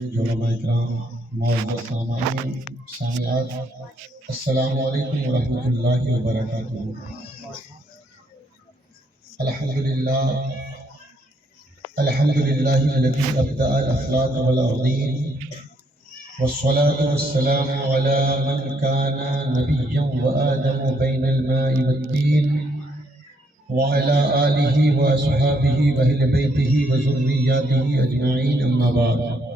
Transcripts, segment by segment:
علماء اکرام، معزز سامعین سامعات، السلام علیکم ورحمۃ اللہ وبرکاتہ۔ الحمدللہ الذی ابدع الافلاک والارضین، والصلاة والسلام علی من کان نبیا وآدم بین الماء والدین، وعلی آلہ واصحابہ واہل بیتہ وذریاتہ اجمعین، اما بعد۔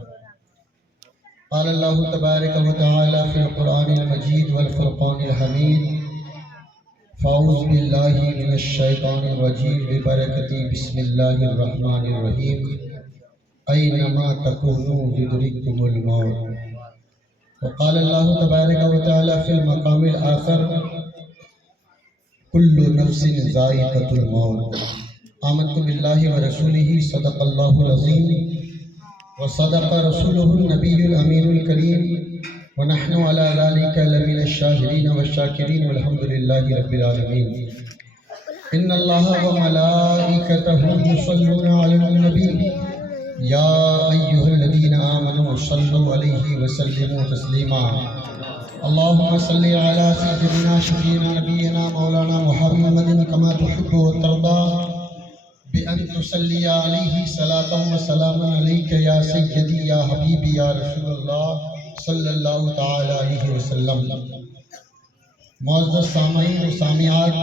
قال اللہ تبارک و تعالی فی القرآن المجید والفرقان الحمید، فاعوذ باللہ من الشیطان الرجیم ببرکۃ بسم اللہ الرحمن الرحیم، اینما تکونوا یدرککم الموت۔ وقال اللہ تبارک و تعالی فی المقام الآخر، کل نفس ذائقۃ الموت۔ آمنت باللہ ورسولہ، صدق اللہ العظیم وصدق رسوله النبي الأمين الكريم، ونحن على ذلك لمن الشاهدين والشاكرين، والحمد لله رب العالمين۔ إن الله وملائكته يصلون على النبي، يا أيها الذين آمنوا صلوا عليه وسلموا تسليما۔ اللهم صل على سيدنا شفيعنا نبينا مولانا محمد كما تحب وترضى، بأن تصلی علیہ صلاۃ و سلام علیک یا سیدی یا حبیبی یا رسول اللہ صلی اللہ تعالی علیہ وسلم۔ معزز سامعین و سامعات،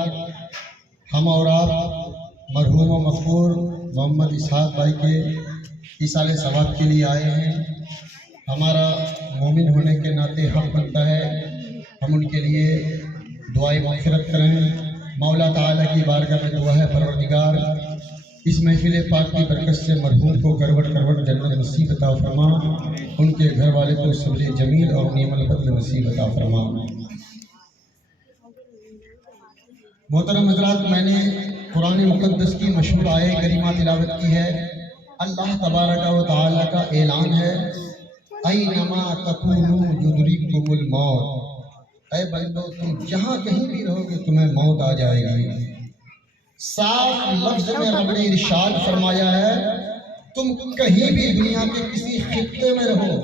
ہم اور آپ مرحوم و مغفور محمد اسحاق بھائی کے ایصال ثواب کے لیے آئے ہیں۔ ہمارا مومن ہونے کے ناطے حق بنتا ہے ہم ان کے لیے دعائے مغفرت کریں۔ مولا تعالیٰ کی بارگاہ میں دعا ہے، پروردگار اس محفل پاک کی برکت سے مرحوم کو کروٹ کروٹ جنت نصیب عطا فرما، ان کے گھر والے کو صبر جمیل اور نعم البدل نصیب عطا فرما۔ محترم حضرات، میں نے قرآن مقدس کی مشہور آیہ کریمہ تلاوت کی ہے۔ اللہ تبارک و تعالیٰ کا اعلان ہے، اینما تکونوا یدرککم الموت۔ اے بندو، تم جہاں کہیں بھی رہو گے تمہیں موت آ جائے گی۔ صاف لفظ میں رب نے ارشاد فرمایا ہے، تم کہیں بھی دنیا کے کسی خطے میں رہو،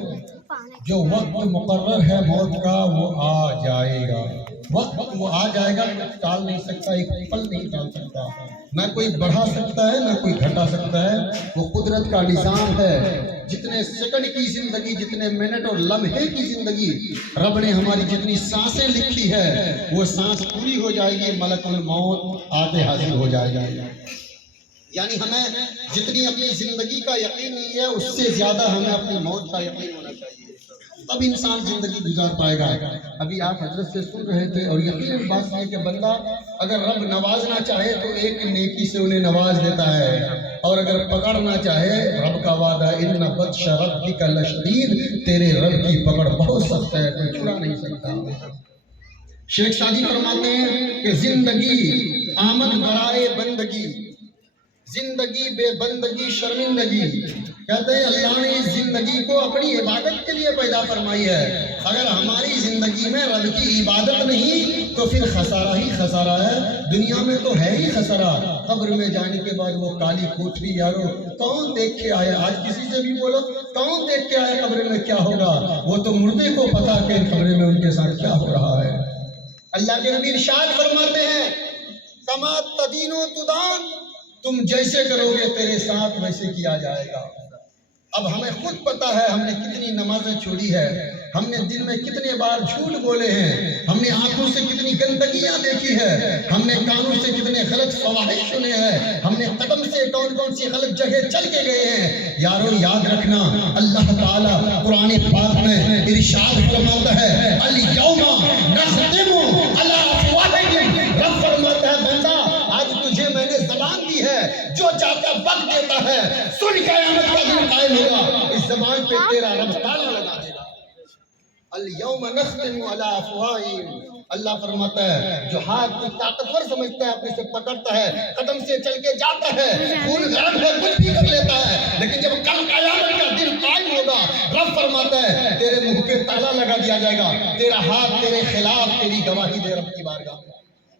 جو وقت مقرر ہے موت کا وہ آ جائے گا۔ وقت وہ آ جائے گا، کوئی ٹال نہیں سکتا، ایک پل نہیں ٹال سکتا، نہ کوئی بڑھا سکتا ہے نہ کوئی گھٹا سکتا ہے۔ وہ قدرت کا نظام ہے۔ جتنے سیکنڈ کی زندگی، جتنے منٹ اور لمحے کی زندگی رب نے ہماری جتنی سانسیں لکھی ہے، وہ سانس پوری ہو جائے گی، ملک الموت آتے حاضر ہو جائے گا۔ یعنی ہمیں جتنی اپنی زندگی کا یقین نہیں ہے، اس سے زیادہ ہمیں اپنی موت کا یقین ہونا چاہیے، تب انسان زندگی گزار پائے گا۔ ابھی آپ حضرت سے سن رہے تھے، اور یقیناً بات ہے کہ بندہ اگر رب نوازنا چاہے تو ایک نیکی سے انہیں نواز دیتا ہے، اور اگر پکڑنا چاہے، رب کا وعدہ ان بطش ربک لشدید، تیرے رب کی پکڑ بہت سخت ہے، کوئی چھڑا نہیں سکتا۔ شیخ سعدی فرماتے ہیں کہ زندگی آمد برائے بندگی، زندگی بے بندگی شرمندگی۔ کہتے ہیں اللہ نے اس زندگی کو اپنی عبادت کے لیے پیدا فرمائی ہے۔ اگر ہماری زندگی میں رب کی عبادت نہیں تو پھر خسارہ ہی خسارہ ہے۔ دنیا میں تو ہے ہی خسارہ، قبر میں جانے کے بعد وہ کالی کوٹری، یارو کون دیکھ کے آیا؟ آج کسی سے بھی بولو کون دیکھ کے آیا قبر میں کیا ہوگا، وہ تو مردے کو پتا کہ قبر میں ان کے ساتھ کیا ہو رہا ہے۔ اللہ کے نبی ارشاد فرماتے ہیں، کما تدین و تدان، تم جیسے کرو گے تیرے ساتھ ویسے کیا جائے گا۔ اب ہمیں خود پتا ہے ہم نے کتنی نمازیں چھوڑی ہے، ہم نے دل میں کتنے بار جھوٹ بولے ہیں، ہم نے آنکھوں سے کتنی گندگیاں دیکھی ہے، ہم نے کانوں سے کتنے غلط فواحش سنے ہیں، ہم نے قدم سے کون کون سی غلط جگہ چل کے گئے ہیں۔ یارو یاد رکھنا، اللہ تعالیٰ قرآن پاک میں ارشاد فرماتا ہے، الیوم نختم علی افواہہم، رب فرماتا ہے بندہ آج تجھے میں نے زبان دی ہے، جو چاہتا وقت دیتا ہے، سن قیامت کا دن قائم ہوگا، اس زبان پہ تیرا رب تالا لگا دے گا۔ الیوم نختم علی افواہہم، اللہ فرماتا ہے جو ہاتھ کو طاقتور سمجھتا ہے اپنے سے پکڑتا ہے، قدم سے چل کے جاتا ہے، خون گرم ہے کچھ بھی کر لیتا ہے، لیکن جب کل قیامت کا دن قائم ہوگا رب فرماتا ہے تیرے منہ پہ تالا لگا دیا جائے گا، تیرا ہاتھ تیرے خلاف تیری گواہی دے رب کی بارگاہ میں،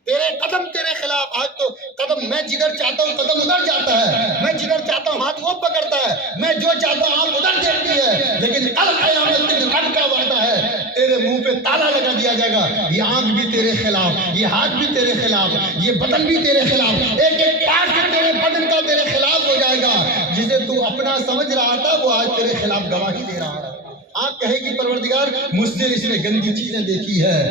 تیرے قدم تیرے خلاف۔ آج تو قدم میں جدھر چاہتا ہوں قدم ادھر جاتا ہے، میں جدھر چاہتا ہوں ہاتھ وہ پکڑتا ہے، میں جو چاہتا ہوں آپ ادھر دیکھتی ہے، لیکن یہ آنکھ بھی تیرے خلاف، یہ ہاتھ بھی تیرے خلاف، یہ بدن بھی تیرے خلاف، ایک ایک پارٹ سے تیرے بدن کا تیرے خلاف ہو جائے گا۔ جسے تو اپنا سمجھ رہا تھا وہ آج تیرے خلاف گواہی دے رہا ہے۔ آنکھ کہے گی پروردگار مجھ سے اس نے گندی چیزیں دیکھی ہے،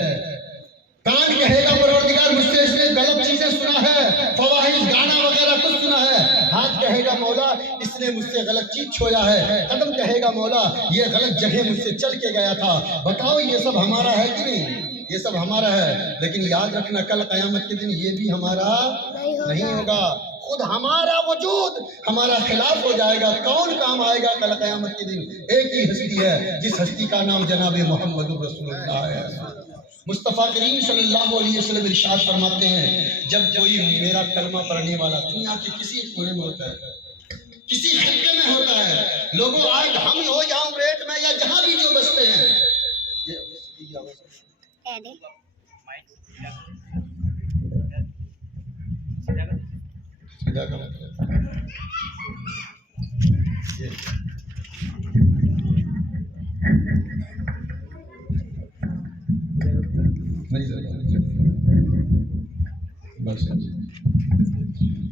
کان کہے گا پروردگار مجھ سے اس نے غلط چیزیں سنا ہے، فواحش گانا وغیرہ کچھ سنا ہے۔ ہاتھ کہے گا مولا اس نے مجھ سے غلط چیز چھویا ہے، قدم کہے گا مولا یہ غلط جگہ مجھ سے چل کے گیا تھا۔ بتاؤ یہ سب ہمارا ہے کہ نہیں؟ یہ سب ہمارا ہے، لیکن یاد رکھنا کل قیامت کے دن یہ بھی ہمارا نہیں ہوگا۔ خود ہمارا وجود ہمارا خلاف ہو جائے گا۔ کون کام آئے گا کل قیامت کے دن؟ ایک ہی ہستی ہے جس ہستی کا نام جناب محمد رسول اللہ ہے۔ مصطفیٰ کریم صلی اللہ علیہ وسلم ارشاد فرماتے ہیں جب کوئی میرا کلمہ پڑھنے والا دنیا کے کسی کونے میں ہوتا ہے، کسی خطے میں ہوتا ہے، لوگوں آج ہم ہو یا امریٹ میں یا جہاں بھی جو بستے ہیں،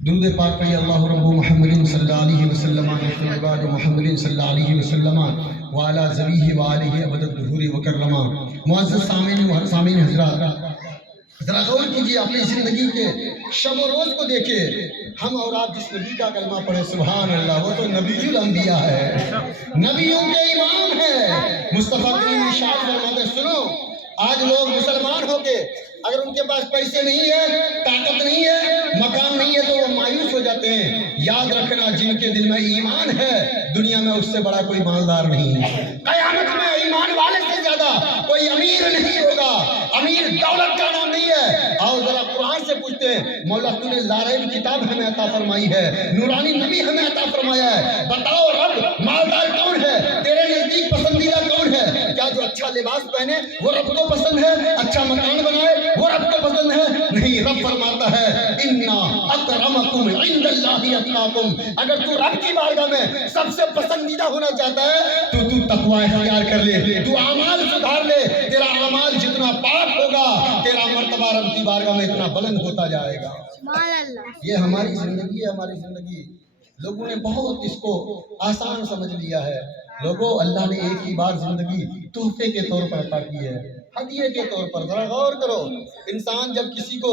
درود پاک پڑھیے اللہ رب محمد صلی اللہ علیہ وسلم عباد محمد صلی اللہ علیہ وسلم وعلی ذویہ وآلہ ابد الدہور وکرما۔ معزز سامعین حضرات، ذرا غور کیجئے اپنی زندگی کے شب و روز کو دیکھیں۔ ہم اور آپ جس نبی کا کلمہ پڑھے سبحان اللہ، وہ تو نبی الانبیاء ہے، نبیوں کے امام ہے۔ مصطفیٰ کریم ارشاد فرماتے ہیں سنو، آج لوگ مسلمان ہو کے اگر ان کے پاس پیسے نہیں ہے، طاقت نہیں ہے، مقام نہیں ہے تو وہ مایوس ہو جاتے ہیں۔ یاد رکھنا جن کے دل میں ایمان ہے دنیا میں اس سے بڑا کوئی مالدار نہیں ہے۔ قیامت میں ایمان والے سے زیادہ کوئی امیر نہیں ہوگا۔ امیر دولت کا نام نہیں ہے۔ آؤ ذرا قرآن سے پوچھتے ہیں مولا تو نے لاریب کتاب ہمیں عطا فرمائی ہے، نورانی نبی ہمیں عطا فرمایا ہے، بتاؤ رب مالدار کون ہے؟ تیرے نزدیک پسندیدہ کون ہے؟ کیا جو اچھا لباس پہنے وہ رب کو پسند ہے؟ اچھا مکان بنائے وہ رب کو پسند ہے؟ نہیں، رب فرماتا ہے اِنَّا أَكْرَمَكُمْ عِنْدَ اللَّهِ أَتْقَاكُمْ۔ اگر تو رب کی بارگاہ میں سب سے پسندیدہ ہونا چاہتا ہے تو تقوی اختیار کر لے، تو اعمال سدھار لے۔ تیرا اعمال جتنا پاک ہوگا تیرا مرتبہ رب کی بارگاہ میں اتنا بلند ہوتا جائے گا۔ یہ ہماری زندگی ہے، ہماری زندگی۔ لوگوں نے بہت اس کو آسان سمجھ لیا ہے۔ لوگوں اللہ نے ایک ہی بار زندگی تحفے کے طور پر عطا کی ہے، ہدیے کے طور پر۔ ذرا غور کرو، انسان جب کسی کو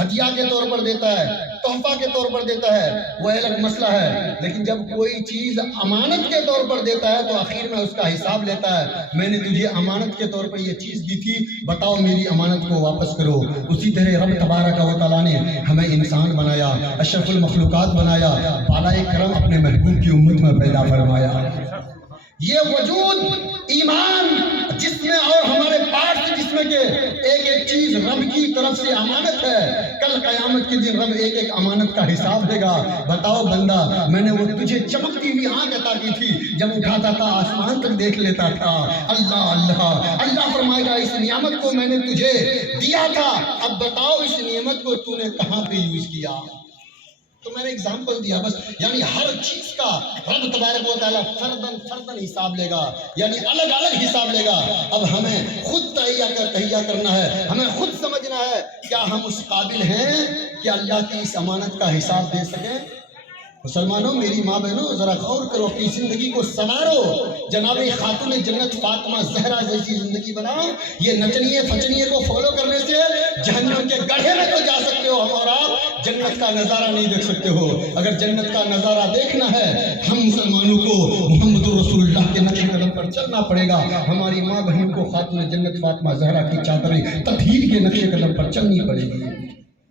ہدیہ کے طور پر دیتا ہے، تحفہ کے طور پر دیتا ہے وہ الگ مسئلہ ہے، لیکن جب کوئی چیز امانت کے طور پر دیتا ہے تو آخر میں اس کا حساب لیتا ہے۔ میں نے تجھے امانت کے طور پر یہ چیز دی تھی، بتاؤ میری امانت کو واپس کرو۔ اسی طرح رب تبارک و تعالیٰ نے ہمیں انسان بنایا، اشرف المخلوقات بنایا، بالائے کرم اپنے محبوب کی امت میں پیدا فرمایا۔ یہ وجود ایمان جسم اور ہمارے پارٹس جسم کے ایک ایک چیز رب کی طرف سے امانت ہے۔ کل قیامت کے دن رب ایک ایک امانت کا حساب لے گا۔ بتاؤ بندہ میں نے وہ تجھے چمکتی ہوئی آنکھ عطا کی تھی، جب اٹھاتا تھا آسمان تک دیکھ لیتا تھا۔ اللہ اللہ اللہ فرمائے گا اس نعمت کو میں نے تجھے دیا تھا، اب بتاؤ اس نعمت کو تو نے کہاں پہ یوز کیا؟ تو میں نے اگزامپل دیا بس، یعنی ہر چیز کا رب تبارک و تعالیٰ فردن حساب لے گا، یعنی الگ الگ حساب لے گا۔ اب ہمیں خود تہیہ کرنا ہے، ہمیں خود سمجھنا ہے کیا ہم اس قابل ہیں کہ اللہ کی اس امانت کا حساب دے سکیں۔ مسلمانوں، میری ماں بہنوں، ذرا غور کرو، اپنی زندگی کو سنوارو، جناب خاتون جنت فاطمہ زہرا جیسی زندگی بناؤ۔ یہ نچنیے پھچنیے کو فالو کرنے سے جہنم کے گڑھے میں تو جا سکتے ہو، ہم اور آپ جنت کا نظارہ نہیں دیکھ سکتے ہو۔ اگر جنت کا نظارہ دیکھنا ہے ہم مسلمانوں کو محمد رسول اللہ کے نقش قدم پر چلنا پڑے گا۔ ہماری ماں بہن کو خاتون جنت فاطمہ زہرا کی چادریں تطہیر کے نقش قدم پر چلنی پڑے گی۔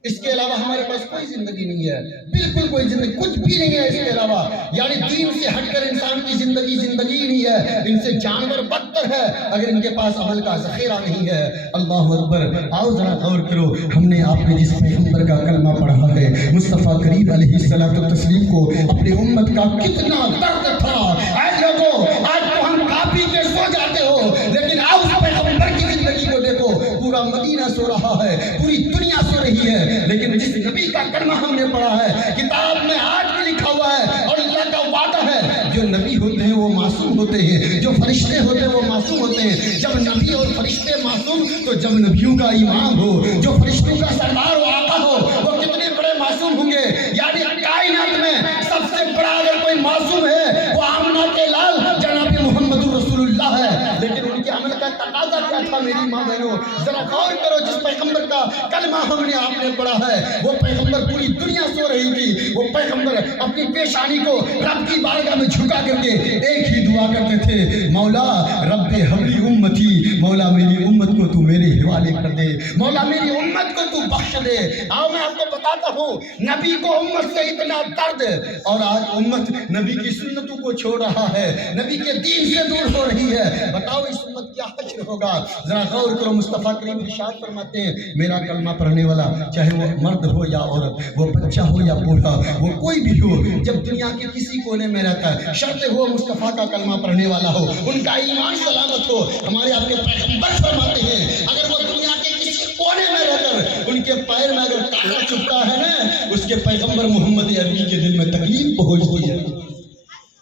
اس کے علاوہ ہمارے پاس کوئی زندگی نہیں ہے، بالکل کوئی زندگی کچھ بھی نہیں ہے اس کے علاوہ۔ یعنی دین سے ہٹ کر انسان کی زندگی زندگی نہیں ہے، ان سے جانور بدتر ہے اگر ان کے پاس عمل کا ذخیرہ نہیں ہے۔ اللہ اکبر۔ آؤ ذرا غور کرو، ہم نے آپ نے جس پیغمبر کا کلمہ پڑھا ہے مصطفیٰ کریم علیہ الصلوۃ والتسلیم کو اپنی امت کا کتنا درد تھا۔ اے لوگوں، آج تو ہم کافی کے سو جاتے ہو، لیکن آؤ اس پیغمبر کی زندگی کو دیکھو، پورا مدینہ سو رہا ہے، پوری دنیا سو رہی ہے، لیکن جس نبی کا کلمہ ہم نے پڑھا ہے کتاب میں آج بھی لکھا ہوا ہے اور اللہ کا وعدہ ہے جو نبی ہوتے ہیں وہ معصوم ہوتے ہیں، جو فرشتے ہوتے ہیں وہ معصوم ہوتے ہیں۔ جب نبی اور فرشتے معصوم मासूम, तो जब नबियों का इमाम हो, जो फरिश्तों का सरदार व आका हो, वो कितने बड़े मासूम होंगे। यानी कायनात में सबसे बड़ा अगर कोई मासूम है वो आमना के लाल जनाब मोहम्मद रसूलुल्लाह है। लेकिन उनके अमल का तकाजा क्या था मेरी माँ बहनों, जरा गौर करो। जिस पैगंबर का कलमा हमने आपने पढ़ा है, वो पैगंबर पूरी दुनिया सो रही थी, वो पैगंबर अपनी पेशानी को रब की बारगाह में झुका करके एक ही दुआ करते थे, मौला रब्बे हबली उम्मती, मौला मेरी उम्मत को तू मेरे हवाले कर दे, मौला मेरी उम्मत को तू बख्श दे। आओ मैं आपको बताता हूँ, नबी को उम्मत से इतना दर्द, और आज उम्मत नबी की सुन्नतों को छोड़ रहा है, नबी के दीन से दूर हो रही है। बताओ इस उम्मत क्या हश्र होगा। जरा गौर करो, मुस्तफ़ा करीम इरशाद फरमाते हैं, मेरा कलमा पढ़ने वाला चाहे वो मर्द हो या औरत, वो बच्चा हो या बूढ़ा, वो कोई भी हो, जब दुनिया के किसी कोने में रहता है, शर्त हो मुस्तफ़ा का कलमा पढ़ने वाला हो, उनका ईमान सलामत हो। हमारे आपके पैगंबर फरमाते हैं, अगर वो दुनिया के किसी कोने में रहकर उनके पैर में अगर कांटा चुभता है ना, उसके पैगंबर मोहम्मद अरबी के दिल में तकलीफ पहुंचती है।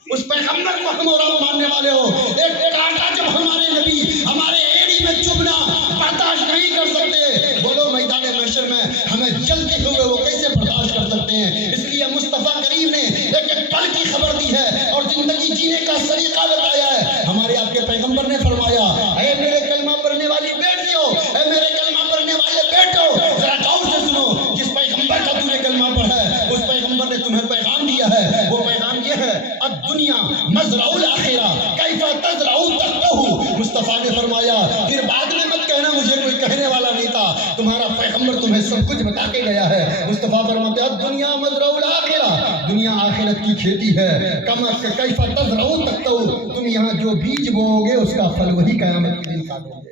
उस पैगंबर को हम और आप मानने वाले हो, एक कांटा जब हमारे नबी हमारे एड़ी में चुभना बर्दाश्त नहीं कर सकते, बोलो मैदान महशर में हमें जलते हुए वो कैसे बर्दाश्त कर सकते हैं। इसलिए मुस्तफ़ा करीम ने एक एक पल की खबर दी है और जिंदगी जीने का सलीका बताया है। हमारे आपके पैगंबर ने फरमाया, ऐ मेरे कलमा पढ़ने वाली बेटियों, ऐ मेरे कलमा पढ़ने वाले बेटो, जरा गौर से सुनो, जिस पैगंबर का तुमने कलमा पढ़ा है, उस पैगंबर ने तुम्हें पैगाम दिया है। वो पैगाम ये है, अब दुनिया मज़राउल आखिरा कैफा तज़राउ तक़्तहु। मुस्तफ़ा ने फरमाया, फिर बाद में मत कहना मुझे कोई कहने वाला नहीं था, तुम्हारा पैगंबर तुम्हें सब कुछ बता के गया है। मुस्तफ़ा फरमाते हैं, दुनिया मज़राउल आखिरा, दुनिया आखिरत की खेती है, कमा कैफा तज़राउ तक़्तहु, तुम यहाँ जो बीज बोओगे उसका फल वही क़यामत के दिन काटोगे।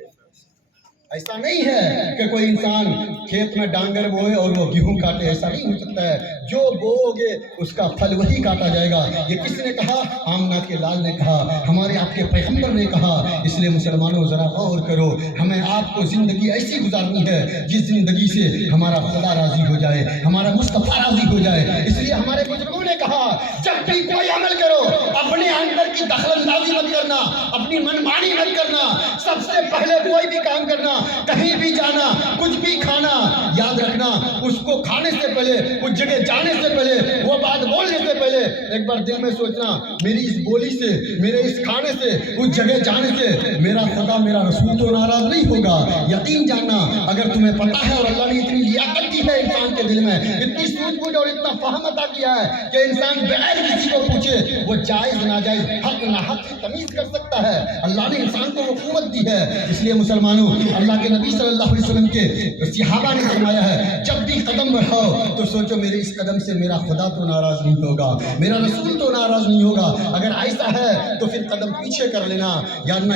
ऐसा नहीं है कि कोई इंसान खेत में डांगर बोए और वो गेहूं काटे, ऐसा नहीं हो सकता है। जो बोओगे उसका फल वही काटा जाएगा। ये किसने कहा? आमना के लाल ने कहा, हमारे आपके पैगंबर ने कहा। इसलिए मुसलमानों जरा गौर करो, हमें आपको जिंदगी ऐसी गुजारनी है जिस जिंदगी से हमारा खुदा राजी हो जाए, हमारा मुस्तफ़ा राजी हो जाए। इसलिए हमारे बुजुर्गों ने कहा, जब भी कोई अमल करो अपने अंदर की दखलंदाजी मत करना, अपनी मनमानी मत करना। सबसे पहले कोई भी काम करना, कहीं भी जाना, कुछ भी खाना, याद रखना उसको खाने से पहले, उस जगह जाने से पहले, वो बात बोलने से पहले एक बार दिल में सोचना, मेरी इस बोली से, मेरे इस खाने से, उस जगह जाने से मेरा खुदा मेरा रसूल तो नाराज नहीं होगा। यकीन जानना, अगर तुम्हें पता है और अल्लाह ने इतनी लियाकत दी है इंसान के दिल में, इतनी सूझबूझ और इतना फहम अता किया है कि इंसान बगैर किसी को पूछे वो जायज नाजायज हक नाहक की तमीज कर सकता है। अल्लाह ने इंसान को वो कुव्वत दी है। इसलिए मुसलमानों, अल्लाह के नबी सल्लल्लाहु अलैहि वसल्लम के सहाबा ने फरमाया है, जब भी कदम बढ़ाओ तो सोचो मेरे इस कदम से मेरा खुदा तो नाराज नहीं होगा, मेरा रसूल तो नाराज नहीं होगा। अगर ऐसा है तो फिर कदम पीछे कर लेना।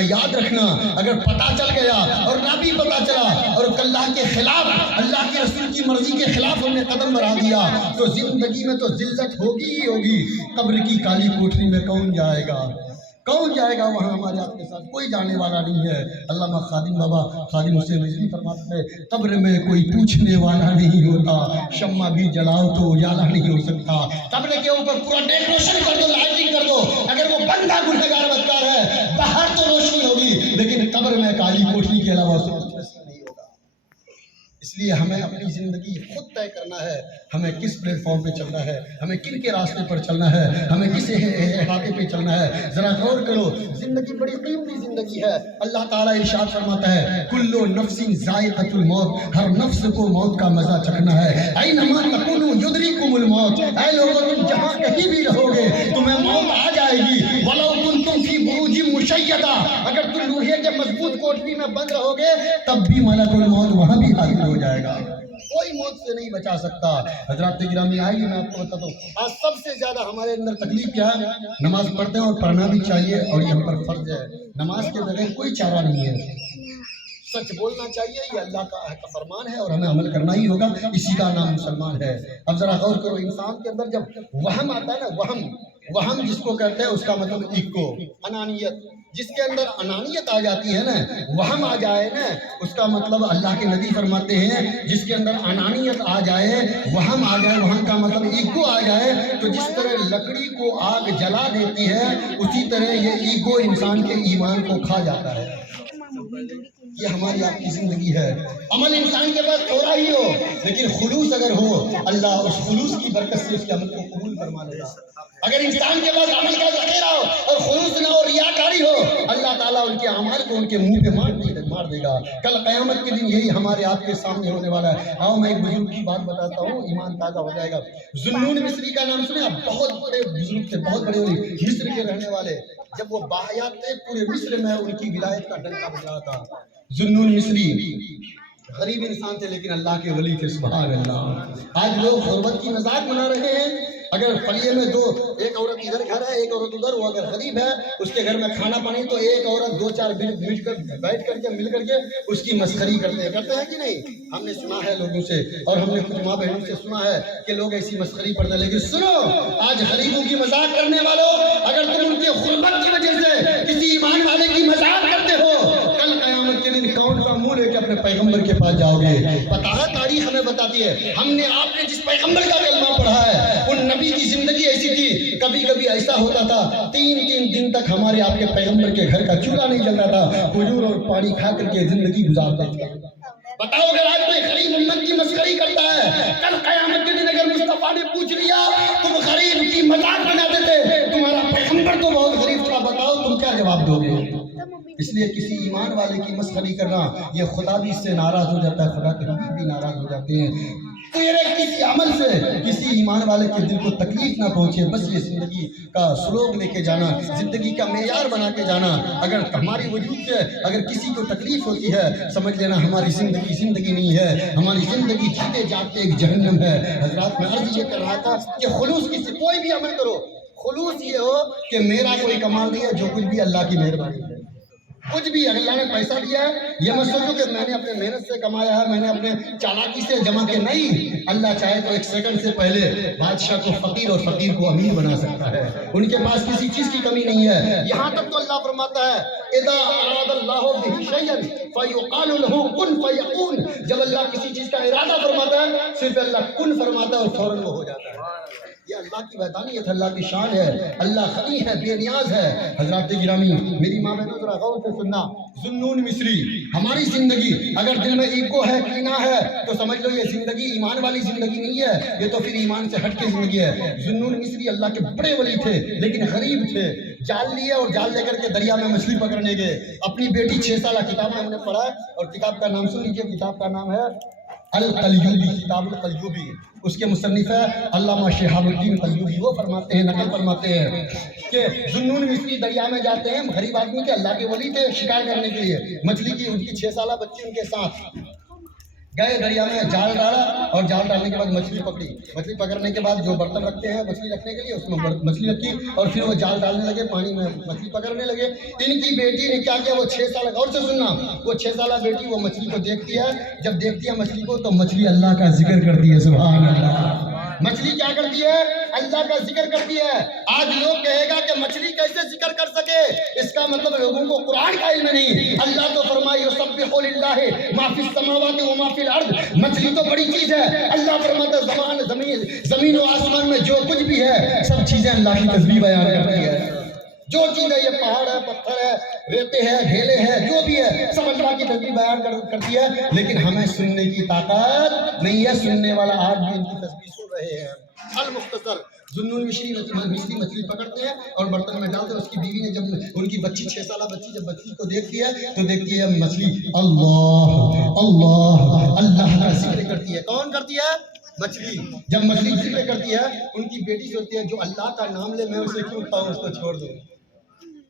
याद रखना, अगर पता चल गया और ना भी पता चला और अल्लाह के खिलाफ, अल्लाह के रसूल की मर्जी के खिलाफ हमने कदम बढ़ा दिया तो जिंदगी में तो जिल्लत होगी ही होगी। कब्र की काली कोठरी में कौन जाएगा? कौन जाएगा वहाँ? हमारे आपके साथ कोई जाने वाला नहीं है। अल्लामा खादिम बाबा खादिम हुसैन रिजवी फरमाते हैं, कब्र में कोई पूछने वाला नहीं होता, शम्मा भी जलाओ तो उजाला नहीं हो सकता। कब्र के ऊपर पूरा डेकोरेशन कर दो, लाइटिंग कर दो, अगर वो बंदा गुनहगार बदकार है बाहर तो रोशनी होगी, लेकिन कब्र में काली कोठरी के अलावा उससे कुछ नहीं होगा। इसलिए हमें अपनी ज़िंदगी खुद तय करना है, हमें किस प्लेटफॉर्म पे चलना है, हमें किन के रास्ते पर चलना है, हमें किस इलाके पे चलना है। ज़रा गौर करो, ज़िंदगी बड़ी कीमती ज़िंदगी है। अल्लाह ताला इरशाद फरमाता है, कुल्लु नफ्सिन ज़ाइक़तुल मौत, हर नफ्स को मौत का मज़ा चखना है। ऐनमा तकुनु युदरिकुमुल मौत, ऐ लोगों तुम जहाँ कहीं भी रहोगे तुम्हें मौत आ जाएगी। वलौ कुंतुम फी बुरूजिन मुशय्यदा, अगर तुम लोहे के मजबूत कोठरी में बंद रहोगे तब भी मलकुल मौत वहाँ भी हाजिर हो जाएगा, कोई मौत से नहीं बचा सकता। हजरात गिरामी, आइए मैं आपको बताता हूँ आज सबसे ज्यादा हमारे अंदर तकलीफ क्या है। नमाज पढ़ते हैं और पढ़ना भी चाहिए और ये हम पर फर्ज है, नमाज के बगैर कोई चारा नहीं है। सच बोलना चाहिए, ये अल्लाह का फरमान है और हमें अमल करना ही होगा, इसी का नाम मुसलमान है। अब जरा गौर करो, इंसान के अंदर जब वहम आता है ना, वहम जिसको कहते हैं उसका मतलब इको, अनानियत, जिसके अंदर अनानियत आ जाती है ना, वहम आ जाए ना, उसका मतलब अल्लाह के नबी फरमाते हैं जिसके अंदर अनानियत आ जाए, वहम आ जाए, वहम का मतलब ईगो आ जाए, तो जिस तरह लकड़ी को आग जला देती है उसी तरह ये ईगो इंसान के ईमान को खा जाता है। یہ ہماری آپ کی زندگی ہے. عمل انسان کے پاس تھوڑا ہی ہو لیکن خلوص اگر ہو اللہ اس خلوص کی برکت سے اس کے عمل کو قبول فرما لے گا. اگر انسان کے پاس عمل کا ذخیرہ ہو اور خلوص نہ ہو ریاکاری ہو اللہ تعالیٰ ان کے اعمال کو ان کے منہ پہ مار دے گا. کل قیامت کے دن یہی ہمارے آپ کے سامنے ہونے والا ہے. آؤ میں ایک بزرگ کی بات بتاتا ہوں ایمان تازہ ہو جائے گا. ذوالنون مصری کا نام سنے آپ؟ بہت بڑے بزرگ تھے, بہت بڑے مصر کے رہنے والے. جب وہ باحیات تھے پورے مصر میں ان کی ولایت کا ڈنکا بج رہا تھا. ذوالنون مصری غریب انسان تھے لیکن اللہ کے ولی تھے. سبحان اللہ. آج لوگ غربت کی مذاق بنا رہے ہیں. اگر فلیے میں ایک عورت ادھر گھر ہے ایک عورت ادھر, وہ اگر غریب ہے اس کے گھر میں کھانا پانی تو ایک عورت دو چار بیٹھ کر کے مل کر کے اس کی مسخری کرتے ہیں کہ نہیں؟ ہم نے سنا ہے لوگوں سے اور ہم نے کچھ ماں بہنوں سے سنا ہے کہ لوگ ایسی مسخری پڑھتے ہیں. لیکن سنو, آج غریبوں کی مذاق کرنے والوں, اگر تم ان کے غربت کی وجہ سے کسی ایمان والے کی مذاق کرتے ہو, کل قیامت کے دن کون سا منہ لے کے اپنے پیغمبر کے پاس جاؤ گے؟ پتہ ہے تاریخ ہمیں بتاتی ہے, ہم نے آپ نے جس پیغمبر کا کلمہ پڑھا ہے ان نبی کی زندگی ایسی تھی. کبھی کبھی ایسا ہوتا تھا 3 دن تک ہمارے آپ کے پیغمبر کے گھر کا چولہا نہیں جلتا تھا, کھجور اور پانی کھا کر کے زندگی گزارتے تھے. بتاؤ اگر آج کوئی غریب امت کی مسخری کرتا ہے, کل قیامت کے دن اگر مصطفیٰ نے پوچھ لیا تم غریب کی مذاق بناتے تھے, تمہارا پیغمبر تو بہت غریب تھا, بتاؤ تم کیا جواب دو گے؟ اس لیے کسی ایمان والے کی مسخری کرنا, یہ خدا بھی اس سے ناراض ہو جاتا ہے, خدا کے حبیب بھی ناراض ہو جاتے ہیں. تیرے کسی عمل سے کسی ایمان والے کے دل کو تکلیف نہ پہنچے, بس یہ زندگی کا سلوک لے کے جانا, زندگی کا معیار بنا کے جانا. اگر ہماری وجود سے اگر کسی کو تکلیف ہوتی ہے سمجھ لینا ہماری زندگی نہیں ہے, ہماری زندگی جیتے جاگتے ایک جہنم ہے. حضرات میں عرض یہ کر رہا تھا کہ خلوص کی سے کوئی بھی عمل کرو, خلوص یہ ہو کہ میرا کوئی کمال نہیں ہے, جو کچھ بھی اللہ کی مہربانی ہے. کچھ بھی اللہ نے پیسہ دیا ہے یہ مت سوچو کہ میں نے اپنے محنت سے کمایا ہے, میں نے اپنے چالاکی سے جمع کیا, نہیں. اللہ چاہے تو 1 سیکنڈ سے پہلے بادشاہ کو فقیر اور فقیر کو امیر بنا سکتا ہے. ان کے پاس کسی چیز کی کمی نہیں ہے. یہاں تک تو اللہ فرماتا ہے اذا اراد اللہ بہ شیئا فیقال له کن فیکون. جب اللہ کسی چیز کا ارادہ فرماتا ہے صرف اللہ کن فرماتا ہے اور فوراً وہ ہو جاتا ہے. یہ اللہ کی وحدانیت ہے, اللہ کی شان ہے, اللہ غنی ہے, بے نیاز ہے. حضرات گرامی, میری ماں بہنوں ذرا غور سے سننا. ذوالنون مصری, ہماری زندگی اگر دل میں ایگو ہے, کینہ ہے, تو سمجھ لو یہ زندگی ایمان والی زندگی نہیں ہے, یہ تو پھر ایمان سے ہٹ کے زندگی ہے. ذوالنون مصری اللہ کے بڑے ولی تھے لیکن غریب تھے. جال لیے اور جال لے کر کے دریا میں مچھلی پکڑنے گئے. اپنی بیٹی 6 سالہ, کتاب میں ہم نے پڑھا ہے اور کتاب کا نام سن لیجیے, کتاب کا نام ہے القلیوبی, کتاب القلیوبی. اس کے مصنف ہے علامہ شہاب الدین قلیوبی. وہ فرماتے ہیں, نقل فرماتے ہیں کہ ذوالنون مصری دریا میں جاتے ہیں, غریب آدمی تھے, اللہ کے ولی تھے, شکار کرنے کے لیے مچھلی کی ان کی 6 سالہ بچی ان کے ساتھ گئے دریا میں, جال ڈالا اور جال ڈالنے کے بعد مچھلی پکڑی. مچھلی پکڑنے کے بعد جو برتن رکھتے ہیں مچھلی رکھنے کے لیے اس میں مچھلی رکھی اور پھر وہ جال ڈالنے لگے, پانی میں مچھلی پکڑنے لگے. ان کی بیٹی نے کیا کیا, وہ 6 سالہ, غور سے سننا, وہ 6 سالہ بیٹی وہ مچھلی کو دیکھتی ہے. جب دیکھتی ہے مچھلی کو تو مچھلی اللہ کا ذکر کرتی ہے. سبحان اللہ. مچھلی کیا کرتی ہے؟ اللہ کا ذکر کرتی ہے. آج لوگ کہے گا کہ مچھلی کیسے ذکر کر سکے, اس کا مطلب لوگوں کو قرآن کا علم نہیں. اللہ تو فرمائے یسبح للہ ما فی السماوات و ما فی الارض. مچھلی تو بڑی چیز ہے. اللہ فرماتا ہے زمین و آسمان میں جو کچھ بھی ہے سب چیزیں اللہ کی تسبیح بیان کرتی ہے. جو چیز ہے, یہ پہاڑ ہے, پتھر ہے, ریتے ہے, ڈھیلے ہے, جو بھی ہے سب اللہ کی تسبیح بیان کرتی ہے. لیکن ہمیں سننے کی طاقت نہیں ہے. سننے والا آج بھی ان کی تسبیح سن رہے ہیں. المختصر, ذوالنون مصری مچھلی پکڑتے ہیں اور برتن میں ڈالتے ہیں. اس کی بیوی نے جب ان کی بچی 6 سالہ بچی جب مچھلی کو دیکھتی ہے تو دیکھتی ہے مچھلی اللہ اللہ اللہ کا ذکر کرتی ہے. کون کرتی ہے؟ مچھلی. جب مچھلی ذکر کرتی ہے ان کی بیٹی سوچتی ہے جو اللہ کا نام لے میں اسے کیوں کھاؤں, اس کو چھوڑ دو.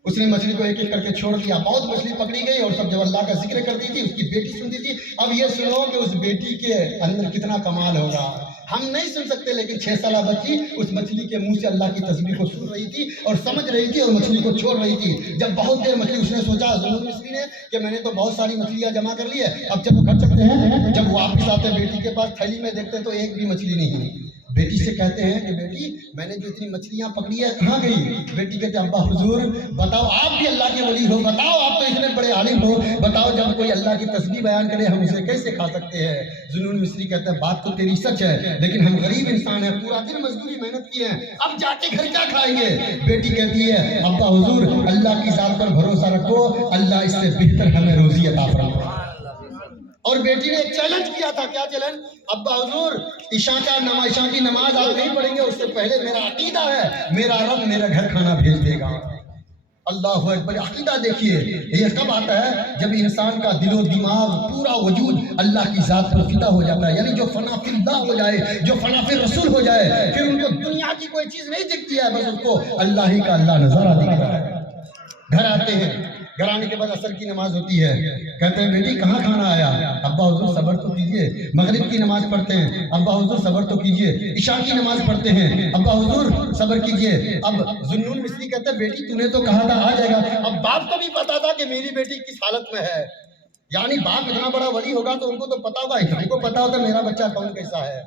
اس نے مچھلی کو ایک ایک کر کے چھوڑ دیا. بہت مچھلی پکڑی گئی اور سب جب اللہ کا ذکر کرتی تھی اس کی بیٹی سنتی تھی. اب یہ سنو کہ اس بیٹی کے اندر کتنا کمال ہوگا. ہم نہیں سن سکتے لیکن 6 سالہ بچی اس مچھلی کے منہ سے اللہ کی تسبیح کو سن رہی تھی اور سمجھ رہی تھی اور مچھلی کو چھوڑ رہی تھی. جب بہت دیر مچھلی, اس نے سوچا ذوالنون مصری نے کہ میں نے تو بہت ساری مچھلیاں جمع کر لی ہے, اب چلو گھر چلتے ہیں. جب واپس آتے بیٹی کے پاس تھیلی میں دیکھتے تو ایک بھی مچھلی نہیں. بیٹی سے کہتے ہیں کہ بیٹی میں نے جو اتنی مچھلیاں پکڑی ہے کہاں گئی؟ بیٹی کہتے ہیں ابا حضور بتاؤ, آپ بھی اللہ کے ولی ہو, بتاؤ آپ تو اتنے بڑے आलिम हो, बताओ जब कोई अल्लाह की तस्बीह बयान करे हम उसे कैसे खा सकते हैं। जुनून मिस्री कहते हैं बात तो तेरी सच है, लेकिन हम गरीब इंसान हैं, पूरा दिन मजदूरी मेहनत की है, अब जाके घर क्या खाएंगे। बेटी कहती है अब्बा हुजूर अल्लाह की जात पर भरोसा रखो, अल्लाह इससे बेहतर हमें रोजी अता फरमाए। और बेटी ने एक चैलेंज किया था, क्या चैलेंज? अब्बा हुजूर इशा की नमाज आप नहीं पढ़ेंगे, उससे पहले मेरा अकीदा है मेरा रब मेरा घर खाना भेज देगा। अल्लाह अकबर। अकीदा देखिए ये कब आता है? जब इंसान का दिलो दिमाग पूरा वजूद अल्लाह की जात पर फिदा हो जाता है, यानी जो फना फिल्लाह हो जाए, जो फना फिर रसूल हो जाए, फिर उनको दुनिया की कोई चीज नहीं दिखती है, बस उसको अल्लाह ही का अल्लाह नजर दिखता है। घर आते हैं, घर आने के बाद असर की नमाज होती है, कहते हैं बेटी कहाँ खाना आया? अब्बा हुजूर सबर तो कीजिए। मगरिब की नमाज पढ़ते हैं, अब्बा हुजूर सबर तो कीजिए। इशा की नमाज पढ़ते हैं, अब्बा हुजूर सबर कीजिए। अब जुन्नून मिस्री कहते हैं बेटी तूने तो कहा था आ जाएगा। अब बाप को भी पता था कि मेरी बेटी किस हालत में है, यानी बाप इतना बड़ा वली होगा तो उनको तो पता होगा, हमको पता होता मेरा बच्चा कौन कैसा है।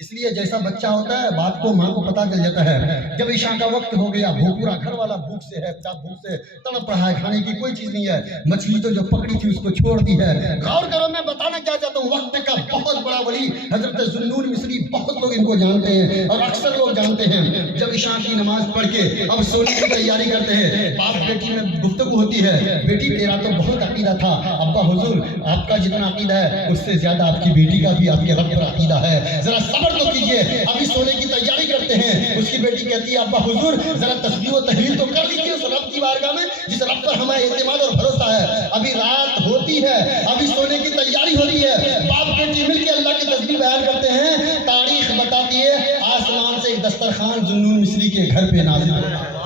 इसलिए जैसा बच्चा होता है बाप को माँ को पता चल जाता है। जब ईशा का वक्त हो गया, पूरा घर वाला भूख से है, भूख से तड़प रहा है, खाने की कोई चीज नहीं है, मछली तो जो पकड़ी थी उसको छोड़ दी है। गौर करो, मैं बताना क्या चाहता हूँ, वक्त का बहुत बड़ा वली हजरत जुन्नून मिस्री, बहुत लोग इनको जानते हैं और अक्सर लोग जानते हैं। जब ईशा की नमाज पढ़ के अब सोने की तैयारी करते हैं, बाप बेटी में गुफ्तगू होती है, बेटी तेरा तो बहुत अकीदा था। अब्बा हुजूर आपका जितना अकीदा है उससे ज्यादा आपकी बेटी का भी आपके रब पर अकीदा है, जरा सब्र तो कीजिए, अभी सोने की तैयारी करते हैं। उसकी बेटी कहती है अब्बा हुजूर जरा तस्बीह व तहलील तो कर लीजिए उस रब की बारगाह में जिस रब पर हमारा एतमाद और भरोसा है। अभी रात होती है, अभी सोने की तैयारी होती है, बाप बेटी मिलकर अल्लाह की तस्बीह बयान करते हैं। तारीख बताती है आसमान से एक दस्तरखान जुन्नून मिस्री के घर पे नाज़िल होता है।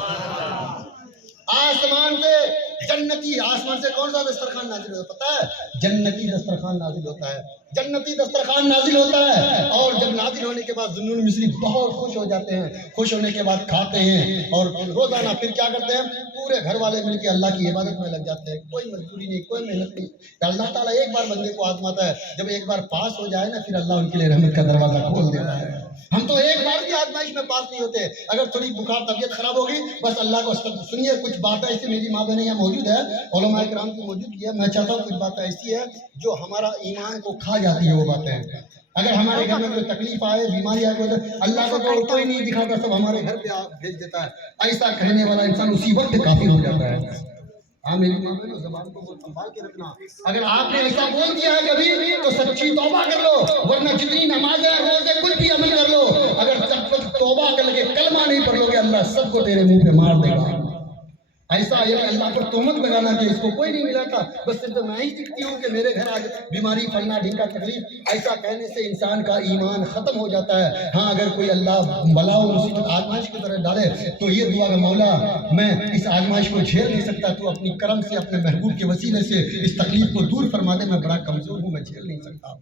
आसमान से जन्नती, आसमान से कौन सा दस्तरखान नाजिल होता है पता है? जन्नती दस्तरखान नाजिल होता है, जन्नती दस्तरखान नाजिल होता है। और जब नाजिल होने के बाद जुन्नून मिस्री बहुत खुश हो जाते हैं, खुश होने के बाद खाते हैं और रोजाना फिर क्या करते हैं, पूरे घर वाले मिलकर अल्लाह की इबादत में लग जाते हैं। कोई मजदूरी नहीं, कोई मेहनत नहीं। अल्लाह ताला एक बार बंदे को आजमाता है, जब एक बार पास हो जाए ना फिर अल्लाह उनके लिए रहमत का दरवाजा खोल देता है। हम तो एक बार भी आजमाइश में पास नहीं होते, अगर थोड़ी बुखार तबीयत खराब होगी बस अल्लाह को सुनिए। कुछ बातें ऐसी, मेरी माँ बहनें यहाँ मौजूद है, उलमा इकराम की मौजूदगी है, मैं चाहता हूँ कुछ बातें ऐसी है जो हमारा ईमान को खा जाती है। वो बातें अगर हमारे घर में कोई तकलीफ आए, बीमारी आए, तो अल्लाह को तो कोई नहीं दिखाता, सब हमारे घर पे भेज देता है। ऐसा कहने वाला इंसान उसी वक्त काफिर हो जाता है। हाँ मेरी माँ बहनों, ज़बान को बहुत संभाल के रखना। अगर आपने ऐसा बोल दिया है कभी तो सच्ची तौबा कर लो, वरना जितनी नमाजें रोजे कुछ भी अमल कर लो, अगर जब तक तौबा करके कलमा नहीं पढ़ लोगे अल्लाह सबको तेरे मुंह पे मार देगा। ऐसा ये अल्लाह पर तोहमत लगाना कि इसको कोई नहीं मिला था, बस सिर्फ मैं ही दिखती हूँ कि मेरे घर आज बीमारी फलना ढींका तकलीफ, ऐसा कहने से इंसान का ईमान खत्म हो जाता है। हाँ अगर कोई अल्लाह बलाओ मुसीबत आजमाइश की तरह डाले तो ये दुआ का मौला मैं इस आजमाइश को झेल नहीं सकता, तू अपनी करम से अपने महबूब के वसीले से इस तकलीफ को दूर फरमा दे, मैं बड़ा कमजोर हूँ, मैं झेल नहीं सकता।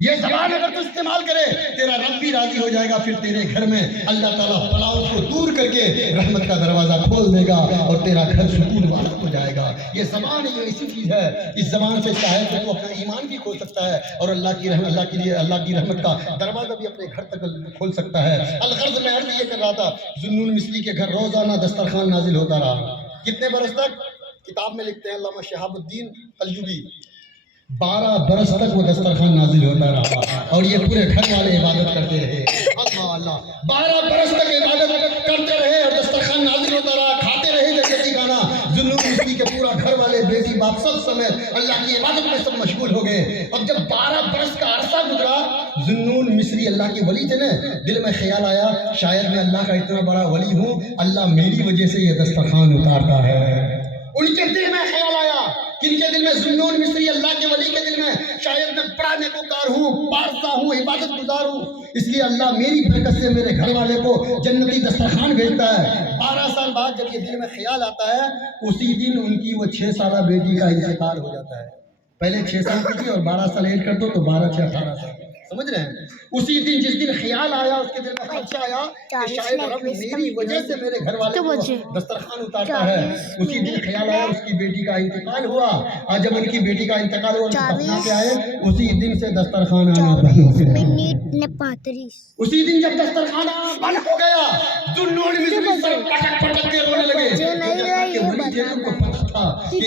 ये ज़बान अगर तू इस्तेमाल करे तेरा रब भी राजी हो जाएगा, फिर तेरे घर में अल्लाह ताला बलाओं को दूर करके रहमत का दरवाजा खोल देगा और तेरा घर सुकून वाला हो जाएगा। ये ज़बान ये ऐसी चीज़ है, इस ज़बान से चाहे तो तू अपना ईमान भी खोल सकता है और अल्लाह की रहमत का दरवाजा भी अपने घर तक खोल सकता है। अलगर्ज में अर्ज ये कर रहा था, जुन्नून मिस्री के घर रोजाना दस्तरखान नाजिल होता रहा। कितने बरस तक? किताब में लिखते हैं अल्लामा शहाबुद्दीन अय्यूबी, 12 बरस तक वो दस्तरखान नाजिल होता रहा और ये पूरे घर वाले इबादत करते रहे। अल्लाह अल्लाह, 12 बरस तक इबादत करते रहे और दस्तरखान नाजिल होता रहा, खाते रहे जैसे खाना। जुन्नून मिस्री के पूरा घर वाले बेटी बाप सब समय अल्लाह की इबादत में सब मशगूल हो गए। अब जब 12 बरस का अरसा गुजरा, जुन्नून मिस्री अल्लाह के वली थे ना, दिल में ख्याल आया शायद मैं अल्लाह का इतना बड़ा वली हूँ, अल्लाह मेरी वजह से ये दस्तरखान उतारता है। उनके दिल में ख्याल आया, किनके दिल में? जुन्नून मिस्री अल्लाह के वली के दिल में, शायद मैं बड़ा नेकोकार हूँ, पारसा हूँ, इबादत गुजार हूँ, इसलिए अल्लाह मेरी बरकत से मेरे घर वाले को जन्नती दस्तरखान भेजता है। 12 साल बाद जब ये दिल में ख्याल आता है, उसी दिन उनकी वो 6 साल बेटी का इंतकाल हो जाता है। पहले 6 साल की थी और 12 साल ऐड कर दो तो 12 6 18 साल, समझ रहे हैं? उसी दिन जिस दिन ख्याल आया उसके दिल में खदशा आया कि शायद रब मेरी वजह से मेरे घर वाले को दस्तरखान उतारता है। उसी दिन ख्याल आया उसकी बेटी का इंतकाल हुआ और जब उनकी बेटी का इंतकाल हुआ सपना पे आए, उसी दिन से दस्तरखान आना बंद हो गया। उसी दिन जब दस्तरखान आना बंद हो गया, जुन्नून मिस्री सर पटक पटक के रोने लगे। उनको पता था था कि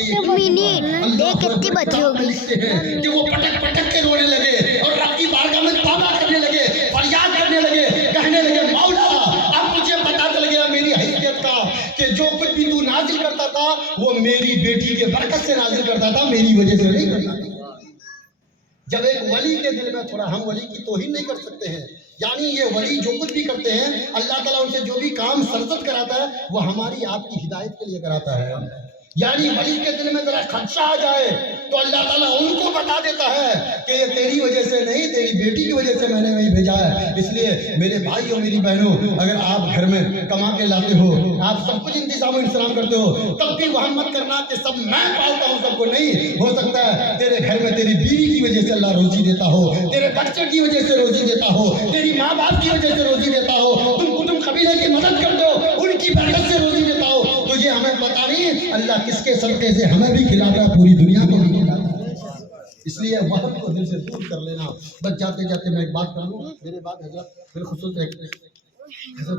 लिखते हैं कि वो पटक पटक के रोने लगे और रब की बारगाह में तौबा करने लगे, फरियाद करने लगे, कहने लगे मौला अब मुझे पता चल गया मेरी हैसियत का कि जो कुछ भी तू नाजिल करता था वो मेरी बेटी के बरकत से नाजिल करता था, मेरी वजह से नहीं करता। जब एक वली के दिल में थोड़ा, हम वली की तौहीन नहीं कर सकते हैं, यानी ये वली जो कुछ भी करते हैं अल्लाह ताला उनसे जो भी काम सरजद कराता है वो हमारी आपकी हिदायत के लिए कराता है। यानी वली के दिल में जरा खदशा आ जाए तो अल्लाह ताला उनको बता देता है कि ये तेरी वजह से नहीं, तेरी बेटी की वजह से मैंने वही भेजा है। इसलिए मेरे भाई और मेरी बहनों, अगर आप घर में कमा के लाते हो, आप सब कुछ इंतजाम इंतजाम करते हो, तब भी वहम मत करना कि सब मैं पालता हूँ सबको। नहीं हो सकता है तेरे घर में तेरी बीवी की वजह से अल्लाह रोजी देता हो, तेरे बच्चे की वजह से रोजी देता हो, तेरी माँ बाप की वजह से रोजी देता हो, तुम कुटुंब कबीले की मदद करते हो उनकी बरकत से रोजी देता हो। तुझे हमें पता नहीं अल्लाह किसके सदक़े से हमें भी खिलाता है, पूरी दुनिया को भी खिलाता है। इसलिए वहम को दिल से दूर कर लेना। बस जाते जाते मैं एक बात कर लूँ, मेरे बाद हजरत बिलखुसूस हजरत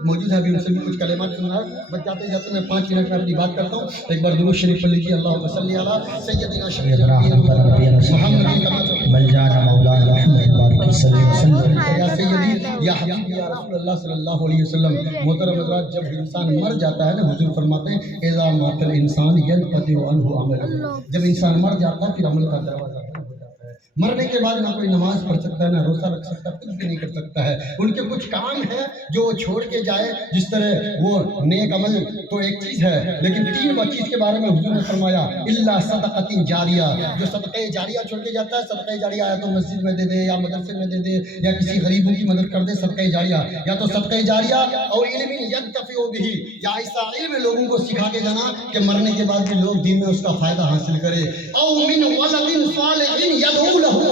मौजूद है, अभी उनसे भी कुछ कलेमात सुनना है। बस जाते जाते मैं 5 मिनट में अपनी बात करता हूँ। एक बार दुरूद शरीफ पढ़ लीजिए, अल्लाहुम्मा सल्ली अला सय्यदिना मुहम्मद या सय्यदी या हबीबी या रसूलुल्लाह सल्लल्लाहु अलैहि वसल्लम। मोहतरम हज़रात, जब इंसान मर जाता है ना, हुजूर फरमाते हैं इज़ा मातल इंसान यनक़तिउ अन्हु अमलुहु। जब इंसान मर जाता है फिर अमल का दरवाज़ा बंद हो जाता है। मरने के बाद ना कोई नमाज पढ़ सकता है, ना रोज़ा रख सकता है, कुछ भी नहीं कर सकता है। उनके कुछ काम है जो वो छोड़ के जाए, जिस तरह वो नेक अमल तो एक चीज़ है, लेकिन 3 चीज़ के बारे में हुजूर ने फरमाया इल्ला सदक़तिन जारिया। जो सदक़े जारिया छोड़ के जाता है, सदक़े जारिया या तो मस्जिद में दे दे या मदरसे में दे दे या किसी गरीबों की मदद कर दे, सदक़े जारिया। या तो सदक़े जारिया और इल्मिन यंतफ़िउ बिही, या ऐसा इल्म लोगों को सिखा के जाना कि मरने के बाद भी लोग दीन में उसका फ़ायदा हासिल करे। औ मिन वलदिन सालिहिन यदऊ लहू,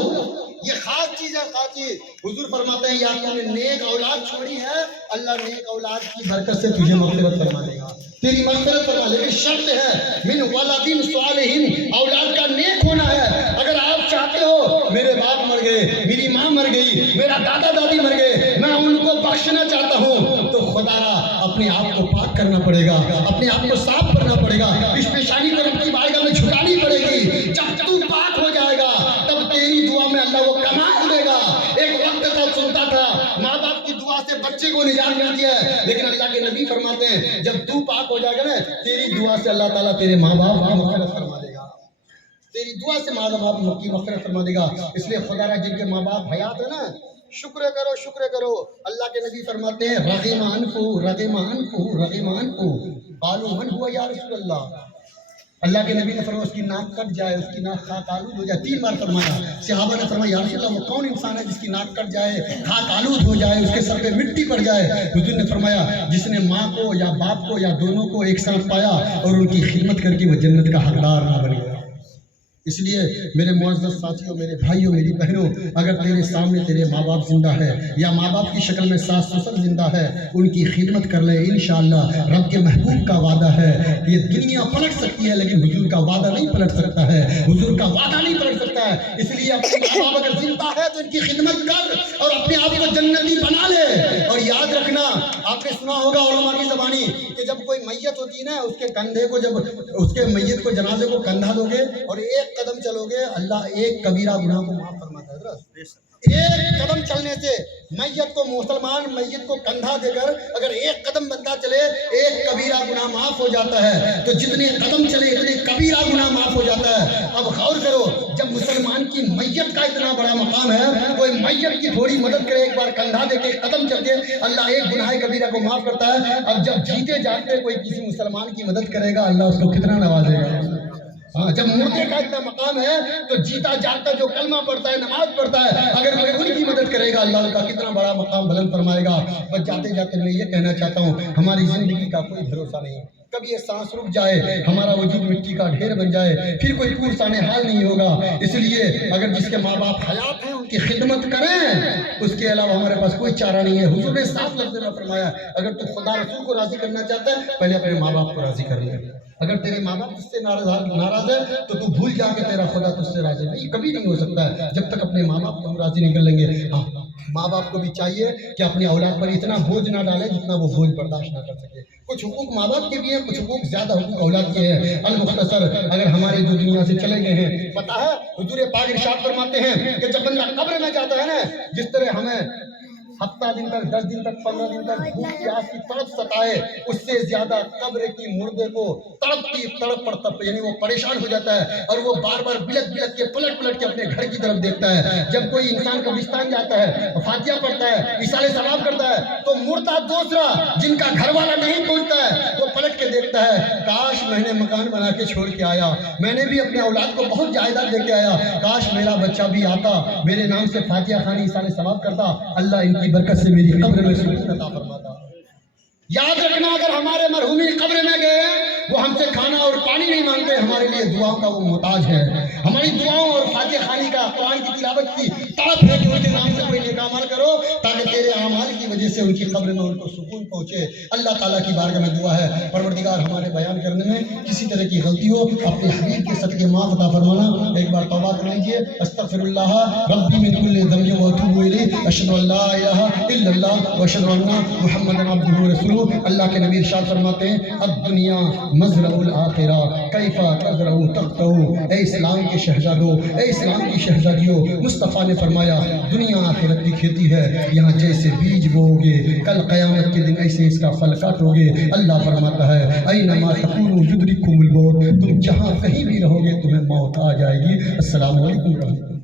ये खास चीज है, खास चीज। हुजूर फरमाते हैं या तूने नेक औलाद छोड़ी है, अल्लाह नेक औलाद की बरकत से तुझे मग़फ़िरत फरमा देगा, तेरी मग़फ़िरत फरमा। लेकिन शर्त है मिन वलदिन सालिहिन, औलाद का नेक होना है। अगर आप चाहते हो मेरे बाप मर गए, मेरी माँ मर गई, मेरा दादा दादी मर गए, मैं उनको बख्शना चाहता हूँ, तो खुदारा अपने आप को पाक करना पड़ेगा, अपने आप को साफ करना पड़ेगा, इस पेशानी को रब की बारगाह में झुकानी पड़ेगी। जब तू पाक हो जाएगा तब तेरी दुआ में अल्लाह वो कमाल देगा। एक वक्त था सुनता था माँ बाप की दुआ से बच्चे को निजात मिलती है, लेकिन अल्लाह के नबी फरमाते हैं जब तू पाक हो जाएगा ना, तेरी दुआ से अल्लाह ताला तेरे माँ बाप की मग़फ़िरत फरमा देगा, तेरी दुआ से माँ बाप की मग़फ़िरत फरमा देगा। इसलिए खुदारा जिनके माँ बाप हयात है ना, शुक्र करो, शुक्र करो। अल्लाह के नबी फरमाते हैं रग़िमा अनफ़ुहु रग़िमा अनफ़ुहु रग़िमा अनफ़ुहु, क़ालू मन हुआ या रसूलल्लाह। अल्लाह के नबी ने फरमाया उसकी नाक कट जाए, उसकी नाक खाक आलूद हो जाए। 3 बार फरमाया। सहाबा ने फरमाया या रसूल अल्लाह वो कौन इंसान है जिसकी नाक कट जाए, खाक आलूद हो जाए, उसके सर पे मिट्टी पड़ जाए? हुजूर ने फरमाया जिसने माँ को या बाप को या दोनों को एक साथ पाया और उनकी खिदमत करके वो जन्नत का हकदार ना बन गया। इसलिए मेरे मुअज़्ज़ज़ साथियों, मेरे भाइयों, मेरी बहनों, अगर तेरे सामने तेरे माँ बाप जिंदा है या माँ बाप की शक्ल में सास ससुर जिंदा है, उनकी खिदमत कर ले। इंशाअल्लाह रब के महबूब का वादा है, ये दुनिया पलट सकती है लेकिन हुजूर का वादा नहीं पलट सकता है, हुजूर का वादा नहीं पलट सकता है। इसलिए अपने माँ बाप अगर जिंदा है तो इनकी खिदमत कर और अपने आप को जन्नती बना ले। और याद रखना, आपने सुना होगा उलमा की ज़बानी कि जब कोई मैयत होती है ना, उसके कंधे को, जब उसके मैयत को, जनाजे को कंधा दोगे और एक कदम चलोगे, अल्लाह एक कबीरा गुनाह को माफ फरमाता है। एक कदम चलने से मैयत को, मुसलमान मैयत को कंधा देकर अगर एक कदम बंदा चले, एक कबीरा गुनाह माफ हो जाता है। तो जितने कदम चले इतने कबीरा गुनाह माफ हो जाता है। अब गौर करो, जब मुसलमान की मैयत का इतना बड़ा मकाम है, कोई मैयत की थोड़ी मदद करे, एक बार कंधा देके कदम चल के, अल्लाह एक गुनाह कबीरा को माफ करता है। अब जब जीते जागते कोई किसी मुसलमान की मदद करेगा, अल्लाह उसको कितना नवाजेगा। हाँ, जब मुर्दे का इतना मकाम है तो जीता जागता जो कलमा पढ़ता है, नमाज पढ़ता है, अगर कोई उनकी मदद करेगा, अल्लाह का कितना बड़ा मकाम बुलंद फरमाएगा। बस जाते जाते मैं ये कहना चाहता हूँ, हमारी जिंदगी का कोई भरोसा नहीं। कभी ये सांस रुक जाए, हमारा वजूद मिट्टी का ढेर बन जाए, फिर कोई पुरसाने हाल नहीं होगा। इसलिए अगर जिसके माँ बाप हयात हैं उनकी खिदमत करें, उसके अलावा हमारे पास कोई चारा नहीं है। हुजूर ने साफ लफ्ज़ में फरमाया, अगर तू खुदा रसूल को राजी करना चाहता है, पहले अपने माँ बाप को राजी कर ले। अगर तेरे माँ बाप तुझसे नाराज है तो तू भूल जा के तेरा खुदा तुझसे राजी नहीं, कभी नहीं हो सकता है जब तक अपने माँ बाप को हम राजी नहीं कर लेंगे। हाँ, माँ बाप को भी चाहिए कि अपनी औलाद पर इतना बोझ ना डाले जितना वो बोझ बर्दाश्त ना कर सके। कुछ हुकूक माँ बाप के भी हैं, कुछ हुकूक ज़्यादा हुकूक औलाद के हैं। अल-मुख्तसर, अगर हमारे जो दुनिया से चले गए हैं, पता है हुजूर पाक इरशाद फरमाते हैं कि जब बंदा कब्र में जाता है ना, जिस तरह हमें हफ्ता दिन तक, 10 दिन तक, 15 दिन तक भूख प्यास की तड़प सताए, उससे ज्यादा कब्र की मुर्दे को तड़प पर तड़प, यानी वो परेशान हो जाता है और वो बार बार बिलक बिलक के पलट के अपने घर की तरफ देखता है। जब कोई इंसान कब्रिस्तान जाता है, फातिहा पढ़ता है, इसाले सवाब करता है, तो मुर्दा दूसरा जिनका घर वाला नहीं पहुंचता है वो पलट के देखता है, काश मैंने मकान बना के छोड़ के आया, मैंने भी अपने औलाद को बहुत जायदाद दे के आया, काश मेरा बच्चा भी आता, मेरे नाम से फातिहा खानी इसाले सवाब करता, अल्लाह इनकी बरकत से मेरी कब्र में सुकून अता फरमाता। याद रखना, अगर हमारे मरहूमी कब्र में गए हैं, वो हमसे खाना और पानी नहीं मांगते, हमारे लिए दुआओं का वो मोहताज है। हमारी दुआओं और फातिहा खानी का, कुरान की तिलावत की तड़प है कि उनके नाम से कोई नेक अमल करो, ताकि तेरे अमाल की वजह से उनकी कब्र में उनको सुकून पहुंचे। अल्लाह ताला की बारगाह में दुआ है, परवरदिगार हमारे बयान करने में किसी तरह की गलती हो, अपने हबीब के सदके माफ़ अता फरमाना। एक बार तौबा कर लीजिए, अस्तगफिरुल्लाह रब्बी मिन कुल्लि ज़ंबिन व अतूबु इलैहि, अशहदु अन ला इलाहा इल्लल्लाह व अशहदु अन्ना मुहम्मदन अब्दुहु व रसूलुहु। अल्लाह के नबी इरशाद फरमाते हैं, अद-दुनिया मज़रउल आखिरा कैफा तज़रउ तख्तहु। ए इस्लाम के शहजादों, ए इस्लाम की शहजादियों, मुस्तफ़ा ने फरमाया दुनिया आखिरत की खेती है, यहाँ जैसे बीज बोओगे कल क़यामत के दिन ऐसे इसका फल काटोगे। अल्लाह फरमाता है ऐनमा तकूनु युदरिकुमुल मौत, तुम जहाँ कहीं भी रहोगे तुम्हें मौत आ जाएगी। अस्सलामु अलैकुम।